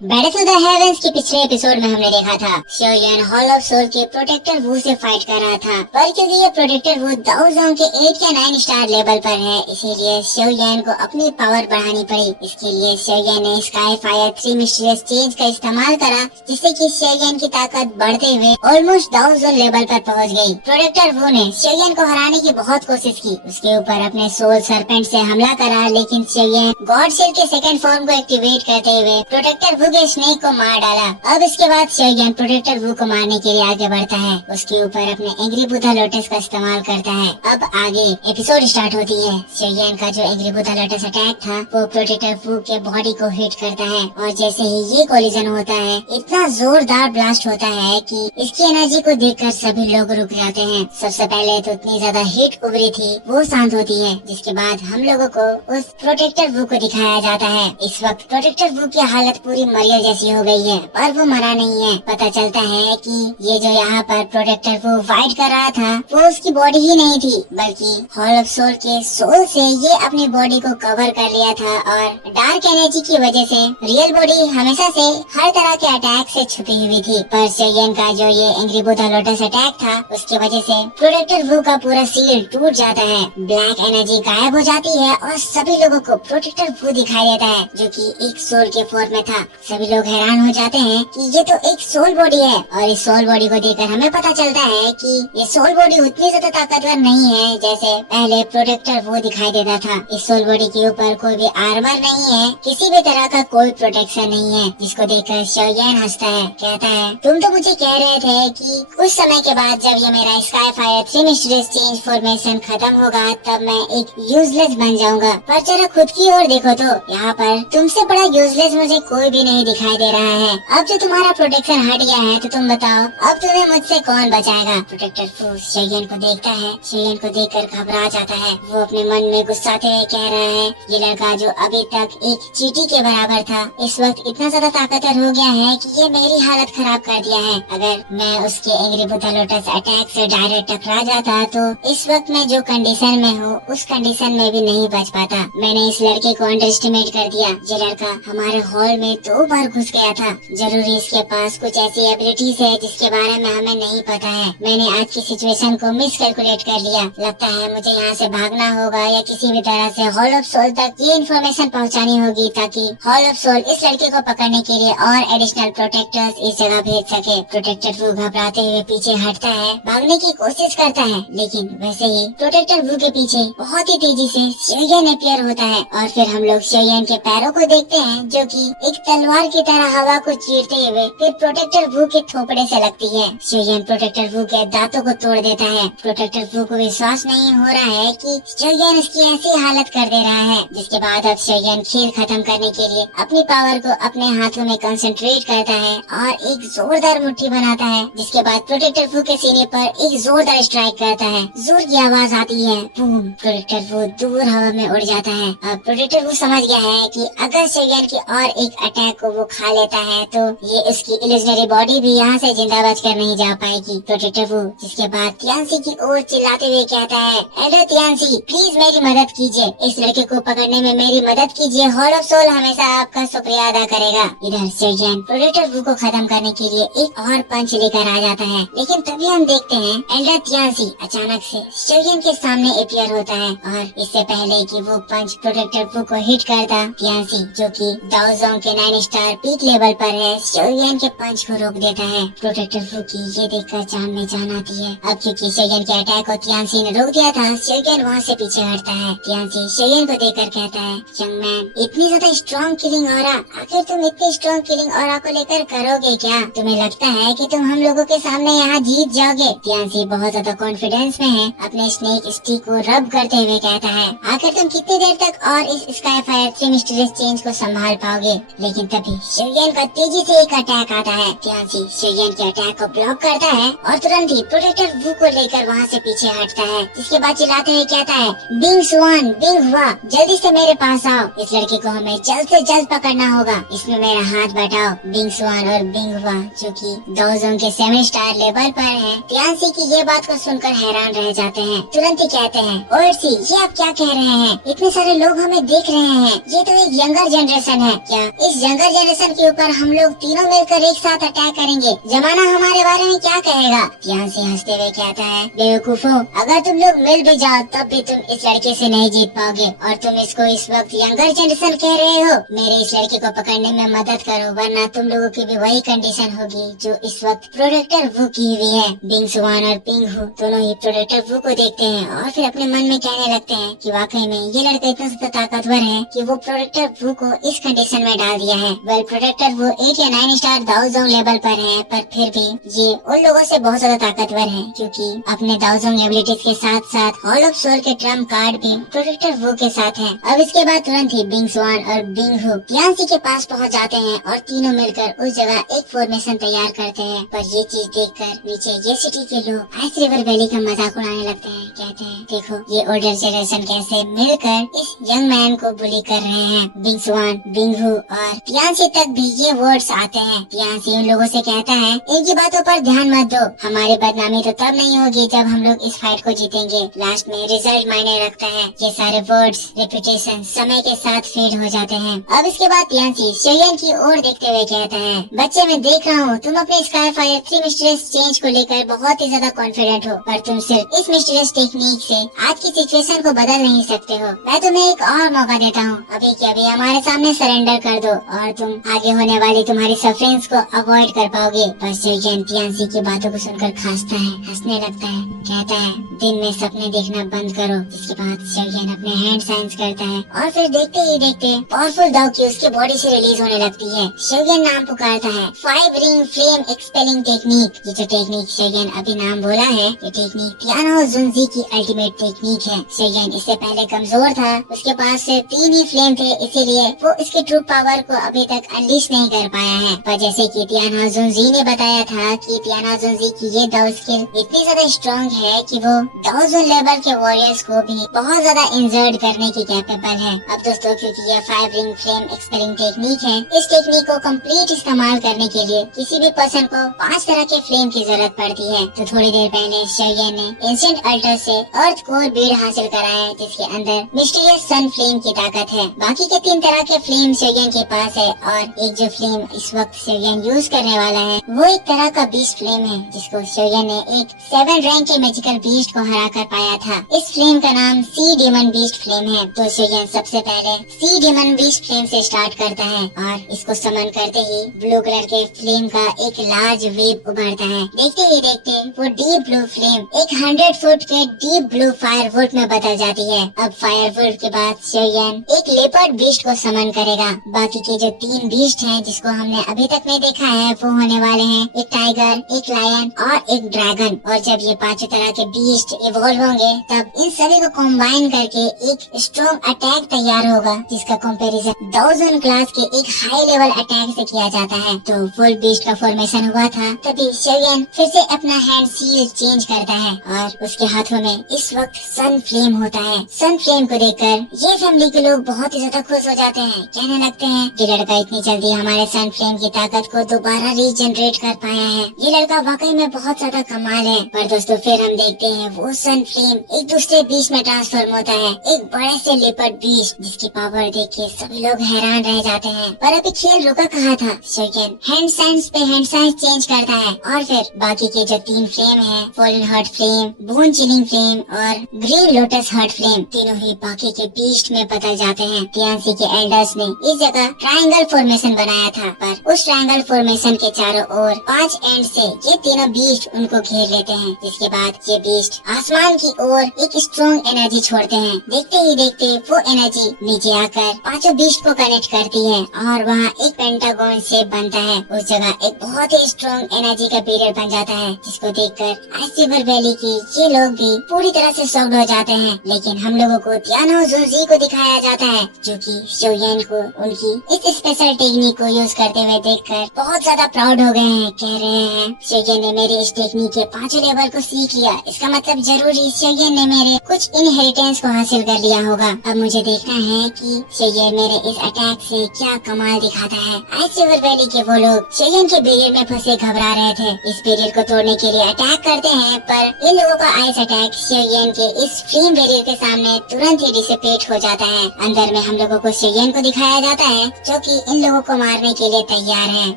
Battle the heavens के पिछले episode में हमने देखा था शोयन हॉल ऑफ सोल के प्रोटेक्टर वू से फाइट कर रहा था, पर क्योंकि ये प्रोटेक्टर वू दाओ जोंग के 8 या 9 स्टार लेवल पर है, इसीलिए शोयन को अपनी पावर बढ़ानी पड़ी। इसके लिए शोयन ने स्काई फायर 3 मिस्टीरियस चेंज का इस्तेमाल करा, जिससे कि शोयन की ताकत बढ़ते हुए ऑलमोस्ट दाओ जोंग लेवल पर पहुँच गयी। प्रोटेक्टर वू ने शोयन को हराने की बहुत कोशिश की, उसके ऊपर अपने सोल सरपेंट से हमला करा, लेकिन शोयन गॉड शील्ड के सेकंड फॉर्म को एक्टिवेट करते हुए प्रोटेक्टर वू के स्नेक को मार डाला। अब इसके बाद शोयन प्रोटेक्टर वू को मारने के लिए आगे बढ़ता है, उसके ऊपर अपने एंग्री बुद्धा लोटस का इस्तेमाल करता है। अब आगे एपिसोड स्टार्ट होती है। शोयन का जो एंग्री बुद्धा लोटस अटैक था वो प्रोटेक्टर वू के बॉडी को हिट करता है, और जैसे ही ये कोलिजन होता है इतना जोरदार ब्लास्ट होता है कि इसकी एनर्जी को देखकर सभी लोग रुक जाते हैं। सबसे पहले तो इतनी ज्यादा हीट उभरी थी वो शांत होती है, जिसके बाद हम लोगों को उस प्रोटेक्टर वू को दिखाया जाता है। इस वक्त प्रोटेक्टर वू की हालत पूरी मरियल जैसी हो गई है, पर वो मरा नहीं है। पता चलता है कि ये जो यहाँ पर प्रोटेक्टर वो फाइट कर रहा था वो उसकी बॉडी ही नहीं थी, बल्कि हॉल ऑफ सोल के सोल से ये अपनी बॉडी को कवर कर लिया था, और डार्क एनर्जी की वजह से रियल बॉडी हमेशा से हर तरह के अटैक से छुपी हुई थी। पर शोयन का जो ये एंग्री बुद्धा लोटस अटैक था उसकी वजह से प्रोटेक्टर वू का पूरा सील टूट जाता है, ब्लैक एनर्जी गायब हो जाती है और सभी लोगों को प्रोटेक्टर वू दिखाई देता है, जो कि एक सोल के फॉर्म में था। सभी लोग हैरान हो जाते हैं कि ये तो एक सोल बॉडी है, और इस सोल बॉडी को देखकर हमें पता चलता है कि ये सोल बॉडी उतनी ज्यादा ताकतवर नहीं है जैसे पहले प्रोटेक्टर वो दिखाई देता था। इस सोल बॉडी के ऊपर कोई भी आर्मर नहीं है, किसी भी तरह का कोई प्रोटेक्शन नहीं है, जिसको देखकर शोयन हंसता है, कहता है तुम तो मुझे कह रहे थे कि कुछ समय के बाद जब ये मेरा sky fire 3 mysterious change formation खत्म होगा तब मैं एक यूजलेस बन जाऊंगा, पर जरा खुद की ओर देखो तो यहाँ पर तुमसे बड़ा यूजलेस मुझे कोई भी नहीं दिखाई दे रहा है। अब जो तुम्हारा प्रोटेक्शन हट गया है तो तुम बताओ अब तुम्हें मुझसे कौन बचाएगा। प्रोटेक्टर वू शोयन को देखता है, शोयन को देखकर घबरा जाता है। वो अपने मन में गुस्साते हुए कह रहा है ये लड़का जो अभी तक एक चींटी के बराबर था इस वक्त इतना ज्यादा ताकतवर हो गया है कि ये मेरी हालत खराब कर दिया है। अगर मैं उसके एंग्री बुद्धा लोटस अटैक से डायरेक्ट टकरा जाता तो इस वक्त मैं जो कंडीशन में हूँ उस कंडीशन में भी नहीं बच पाता। मैंने इस लड़के को अंडर एस्टिमेट कर दिया। ये लड़का हमारे हॉल में 2 बार घुस गया था, जरूरी इसके पास कुछ ऐसी एबिलिटीज है जिसके बारे में हमें नहीं पता है। मैंने आज की सिचुएशन को मिस कैलकुलेट कर लिया। लगता है मुझे यहाँ से भागना होगा या किसी भी तरह से हॉल ऑफ सोल तक ये इन्फॉर्मेशन पहुँचानी होगी, ताकि हॉल ऑफ सोल इस लड़के को पकड़ने के लिए और एडिशनल प्रोटेक्टर्स इस जगह भेज सके। प्रोटेक्टर वू घबराते हुए पीछे हटता है, भागने की कोशिश करता है, लेकिन वैसे ही प्रोटेक्टर वू के पीछे बहुत ही तेजी से शोयन अपीयर होता है, और फिर हम लोग शोयन के पैरों को देखते हैं जो कि एक तलवार की तरह हवा को चीरते हुए फिर प्रोटेक्टर वू के थोपड़े से लगती है। शोयन प्रोटेक्टर वू के दांतों को तोड़ देता है। प्रोटेक्टर वू को विश्वास नहीं हो रहा है कि शोयन उसकी ऐसी हालत कर दे रहा है, जिसके बाद अब शोयन खेल खत्म करने के लिए अपनी पावर को अपने हाथों में कंसंट्रेट करता है और एक जोरदार मुट्ठी बनाता है, जिसके बाद प्रोटेक्टर वू के सीने पर एक जोरदार स्ट्राइक करता है। जोर की आवाज आती है, बूम। प्रोटेक्टर वू दूर हवा में उड़ जाता है। अब प्रोटेक्टर वू समझ गया है कि अगर शोयन की और एक अटैक को वो खा लेता है तो ये उसकी इल्यूजनरी बॉडी भी यहाँ से जिंदा बचकर नहीं जा पाएगी। प्रोटेक्टर वू जिसके बाद तियानसी की ओर चिल्लाते हुए कहता है, हेलो तियानसी, प्लीज मेरी मदद कीजिए, इस लड़के को पकड़ने में मेरी मदद कीजिए, हॉल ऑफ सोल हमेशा आपका शुक्रिया अदा करेगा। इधर शोयन प्रोटेक्टर वू को खत्म करने के लिए एक और पंच लेकर आ जाता है, लेकिन तभी हम देखते हैं एल्डर तियानसी अचानक से शोयन के सामने अपीयर होता है, और इससे पहले कि वो पंच प्रोटेक्टर वू को हिट करता, तियानसी जो कि दाओ जोंग के 9 स्टार पीक लेवल पर है शोयन के पंच को रोक देता है। प्रोटेक्टर वू की ये देखकर जान में जान आती है। अब क्योंकि शोयन के अटैक को तियानसी ने रोक दिया था, शोयन वहाँ से पीछे हटता है। तियानसी शोयन को देखकर कहता है, यंग मैन, इतनी ज्यादा स्ट्रॉन्ग किलिंग ऑरा, आखिर तुम इतनी स्ट्रॉन्ग किलिंग ऑरा को लेकर करोगे क्या? तुम्हें लगता है कि तुम हम लोगों के सामने यहाँ जीत जाओगे? तियानसी बहुत ज्यादा कॉन्फिडेंस में है। अपने स्नेक स्टिक को रब करते हुए कहता है, आखिर तुम कितनी देर तक और इस स्काई फायर 3 मिस्टीरियस चेंज को संभाल पाओगे? लेकिन तभी शोयन का तेजी से एक अटैक आता है। तियानसी शोयन के अटैक को ब्लॉक करता है और तुरंत ही प्रोटेक्टर वू को लेकर वहाँ से पीछे हटता है, जिसके बाद चिल्लाते हुए कहता है, बिंग स्वान, बिंग हुआ, जल्दी से मेरे पास आओ, इस लड़के को हमें जल्द से जल्द पकड़ना होगा, इसमें मेरा हाथ बटाओ। बिंग स्वान और बिंग हुआ जो कि दाओ जोंग के 7 स्टार लेवल पर हैं, तियानसी की ये बात को सुनकर हैरान रह जाते हैं। तुरंत ही कहते हैं, ओर्सी, ये आप क्या कह रहे हैं? इतने सारे लोग हमें देख रहे हैं, ये तो एक यंगर जनरेशन है, क्या इस यंगर यंगर जनरेशन के ऊपर हम लोग तीनों मिलकर एक साथ अटैक करेंगे, जमाना हमारे बारे में क्या कहेगा। तियानसी हंसते हुए कहता है, बेवकूफो, अगर तुम लोग मिल भी जाओ तब भी तुम इस लड़के से नहीं जीत पाओगे, और तुम इसको इस वक्त यंगर जनरेशन कह रहे हो। मेरे इस लड़के को पकड़ने में मदद करो, वरना तुम लोगों की भी वही कंडीशन होगी जो इस वक्त प्रोटेक्टर वू की हुई है। बिंग सुआन और पिंग हू दोनों ही प्रोटेक्टर वू को देखते हैं और फिर अपने मन में कहने लगते हैं कि वाकई में ये लड़का इतना ज्यादा ताकतवर है कि वो प्रोटेक्टर वू को इस कंडीशन में डाल दिया है। वेल, प्रोटेक्टर वू 8 या 9 स्टार दाओजोंग लेवल पर है, पर फिर भी ये उन लोगों से बहुत ज्यादा ताकतवर है, क्योंकि अपने दाओजोंग एबिलिटीज के साथ साथ हॉल ऑफ सोल के ट्रम्प कार्ड भी प्रोटेक्टर वू के साथ है। अब इसके बाद तुरंत ही बिंग सुआन और बिंग हू तियानसी के पास पहुंच जाते हैं और तीनों मिलकर उस जगह एक फॉर्मेशन तैयार करते हैं। पर ये चीज देखकर नीचे ये सिटी के लोग आइस रिवर वैली का मजाक उड़ाने लगते हैं। कहते हैं, देखो ये ओल्डर जनरेशन कैसे मिलकर इस यंग मैन को बुली कर रहे हैं। बिंग सुआन, बिंग हू और तियानसी तक भी ये वर्ड्स आते हैं। तियानसी उन लोगों से कहता है, इनकी बातों पर ध्यान मत दो, हमारी बदनामी तो तब नहीं होगी जब हम लोग इस फाइट को जीतेंगे। लास्ट में रिजल्ट मायने रखता है। ये सारे वर्ड्स, रेपुटेशन समय के साथ फेड हो जाते हैं। अब इसके बाद तियानसी शोयन की ओर देखते हुए कहता है, बच्चे मैं देख रहा हूँ तुम अपने स्काई फायर 3 मिस्टीरियस चेंज को लेकर बहुत ही ज्यादा कॉन्फिडेंट हो, पर तुम सिर्फ इस मिस्टीरियस टेक्निक से आज की सिचुएशन को बदल नहीं सकते हो। मैं तुम्हें एक और मौका देता हूँ, अभी के अभी हमारे सामने सरेंडर कर दो और तुम आगे होने वाली तुम्हारी सफरिंग्स को अवॉइड कर पाओगे। पर शोयन तियानसी की बातों को सुनकर खांसता है, हंसने लगता है, कहता है, दिन में सपने देखना बंद करो। जिसके बाद शोयन अपने हैंड साइंस करता है और फिर देखते ही देखते पावरफुल दाव की उसकी बॉडी से रिलीज होने लगती है। शोयन नाम पुकारता है, 5 रिंग फ्लेम एक्सपेलिंग टेक्निक। ये जो टेक्निक शोयन अभी नाम बोला है, ये टेक्निक तियानो जुनजी की अल्टीमेट टेक्निक है। शोयन इससे पहले कमजोर था, उसके पास सिर्फ 3 ही फ्लेम थे, इसीलिए वो इसकी ट्रू पावर को अभी तक अनलीश नहीं कर पाया है। पर जैसे कि तियानो जुनजी ने बताया था कि तियानो जुनजी की ये दाव स्किल इतनी ज्यादा स्ट्रॉन्ग है कि वो दाओजोन लेवल के वॉरियर्स को भी बहुत ज्यादा इंजर्ड करने की कैपेबल है। अब दोस्तों, क्योंकि ये 5 रिंग फ्लेम एक्सपेलिंग टेक्निक है, इस टेक्निक को कंप्लीट इस्तेमाल करने के लिए किसी भी पर्सन को 5 तरह के फ्लेम की जरूरत पड़ती है। तो थोड़ी देर पहले शोयन ने एंशिएंट अल्टर से अर्थ कोर बीड हासिल करा है, जिसके अंदर मिस्टीरियस सन फ्लेम की ताकत है। बाकी के 3 तरह के फ्लेम शोयन के पास है, और एक जो फ्लेम इस वक्त शोयन यूज करने वाला है वो एक तरह का बीस्ट फ्लेम है, जिसको शोयन ने एक 7 रैंक के मैजिकल बीस्ट को हरा कर पाया था। इस फ्लेम का नाम सी डेमन बीस्ट फ्लेम है। तो शोयन सबसे पहले सी डेमन बीस्ट फ्लेम से स्टार्ट करता है और इसको समन करते ही ब्लू कलर के फ्लेम का एक लार्ज वेव उभरता है। देखते ही देखते वो डीप ब्लू फ्लेम एक 100 फुट के डीप ब्लू फायर वुड में बदल जाती है। अब फायर वुड के बाद शोयन एक लेपर्ड बीस्ट को समन करेगा। बाकी के जो 3 बीस्ट हैं जिसको हमने अभी तक नहीं देखा है, वो होने वाले हैं एक टाइगर, एक लायन और एक ड्रैगन। और जब ये 5 तरह के बीस्ट इवॉल्व होंगे, तब इन सभी को कंबाइन करके एक स्ट्रॉन्ग अटैक तैयार होगा, जिसका कंपैरिजन दाओजोन क्लास के एक हाई लेवल अटैक से किया जाता है। तो फुल बीस्ट का फॉर्मेशन हुआ था, तभी शोयन फिर से अपना हैंड सील चेंज करता है और उसके हाथों में इस वक्त सन फ्लेम होता है। सन फ्लेम को देखकर ये फैमिली के लोग बहुत ही ज्यादा खुश हो जाते हैं, कहने लगते हैं कि लड़का इतनी जल्दी हमारे सन फ्लेम की ताकत को दोबारा रीजनरेट कर पाया है, ये लड़का वाकई में बहुत ज्यादा कमाल है। पर दोस्तों, फिर हम देखते हैं वो सन फ्लेम एक दूसरे बीस्ट में ट्रांसफॉर्म होता है, एक बड़े से लेपर्ड बीस्ट, जिसकी पावर देख के सभी लोग हैरान रह जाते हैं। पर अभी खेल रुका कहाँ था। शोयन हैंड साइंस पे हैंड साइंस चेंज करता है और फिर बाकी के जो 3 फ्लेम है, fallen heart flame, bone chilling flame और ग्रीन लोटस हार्ट फ्लेम, तीनों ही बाकी के बीस्ट में बदल जाते हैं। तियानसी के एल्डर्स ने इस जगह ट्रायंगल फॉर्मेशन बनाया था, पर उस ट्रायंगल फॉर्मेशन के चारों ओर 5 एंड से ये तीनों बीस्ट उनको घेर लेते हैं। जिसके बाद ये बीस्ट आसमान की ओर एक स्ट्रॉन्ग एनर्जी छोड़ते हैं। देखते ही देखते वो एनर्जी नीचे आकर 5 बीस्ट को कनेक्ट करती है और वहाँ एक पेंटागन शेप बनता है। उस जगह एक बहुत ही स्ट्रॉन्ग एनर्जी का पीरियड बन जाता है, जिसको देखकर आइस रिवर वैली की ये लोग भी पूरी तरह से शॉक्ड हो जाते हैं। लेकिन हम लोगों को तियानो जुनजी को दिखाया जाता है, जो कि शोयन को उनकी इस स्पेशल टेक्निक को यूज करते हुए देखकर बहुत ज्यादा प्राउड हो गए हैं। कह रहे हैं, शोयन ने मेरी इस टेक्निक के 5 लेवल को सीख लिया, इसका मतलब जरूरी शोयन ने मेरे कुछ इनहेरिटेंस को हासिल कर लिया होगा। अब मुझे देखना है कि शोयन मेरे इस अटैक से क्या कमाल दिखाता है। आइस रिवर वैली के वो लोग शोयन के बैरियर में फंसे घबरा रहे थे। इस बैरियर को तोड़ने के लिए अटैक करते हैं, पर इन लोगों का आइस अटैक शोयन के इस फ्लेम बैरियर के सामने तुरंत ही डिसिपेट हो जाता है। अंदर में हम लोगों को शोयन को दिखाया जाता है, जो कि इन लोगों को मारने के लिए तैयार हैं।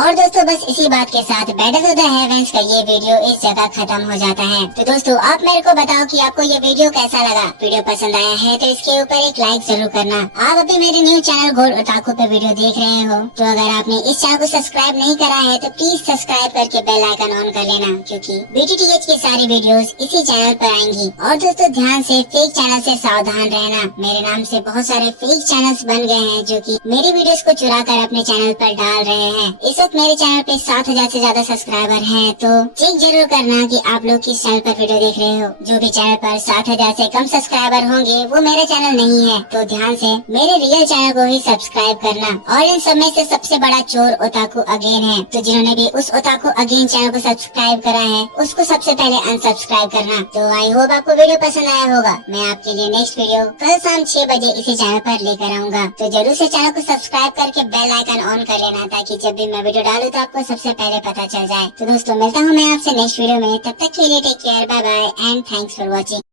और दोस्तों बस इसी बात के साथ बैटल ऑफ द हेवेंस का ये वीडियो इस जगह खत्म हो जाता है। तो दोस्तों आप मेरे को बताओ कि आपको ये वीडियो कैसा लगा। वीडियो पसंद आया है तो इसके ऊपर एक लाइक जरूर करना। आप अभी मेरे न्यू चैनल गोल्ड ओताकू पे वीडियो देख रहे हो, तो अगर आपने इस चैनल को सब्सक्राइब नहीं करा है तो प्लीज सब्सक्राइब करके बेल आइकन ऑन कर लेना, क्योंकि BTTH की सारी वीडियोस इसी चैनल पर आएंगी। और दोस्तों ध्यान से फेक चैनल से सावधान रहना। मेरे नाम से बहुत सारे फेक चैनल्स बन गए हैं जो कि मेरी वीडियोस को चुरा कर अपने चैनल पर डाल रहे हैं। इस वक्त मेरे चैनल पे 7,000 से ज्यादा सब्सक्राइबर हैं, तो चेक जरूर करना कि आप लोग किस चैनल पर वीडियो देख रहे हो। जो भी चैनल पर 7,000 से कम सब्सक्राइबर होंगे वो मेरा चैनल नहीं है, तो ध्यान से मेरे रियल चैनल को ही सब्सक्राइब करना। और इन सब में से सबसे बड़ा चोर ओताकू अगेन है, तो जिन्होंने भी उस ओताकू अगेन चैनल को सब्सक्राइब करा है उसको सबसे पहले अनसब्सक्राइब करना। तो आई होप आपको वीडियो पसंद आया होगा। मैं आपके लिए नेक्स्ट वीडियो कल शाम 6 बजे इसी चैनल पर लेकर आऊंगा, तो जरूर से चैनल को सब्सक्राइब करके बेल आइकन ऑन कर लेना, ताकि जब भी मैं वीडियो डालूं तो आपको सबसे पहले पता चल जाए। तो दोस्तों मिलता हूँ मैं आपसे नेक्स्ट वीडियो में, तब तक के लिए take care, bye bye and thanks for watching.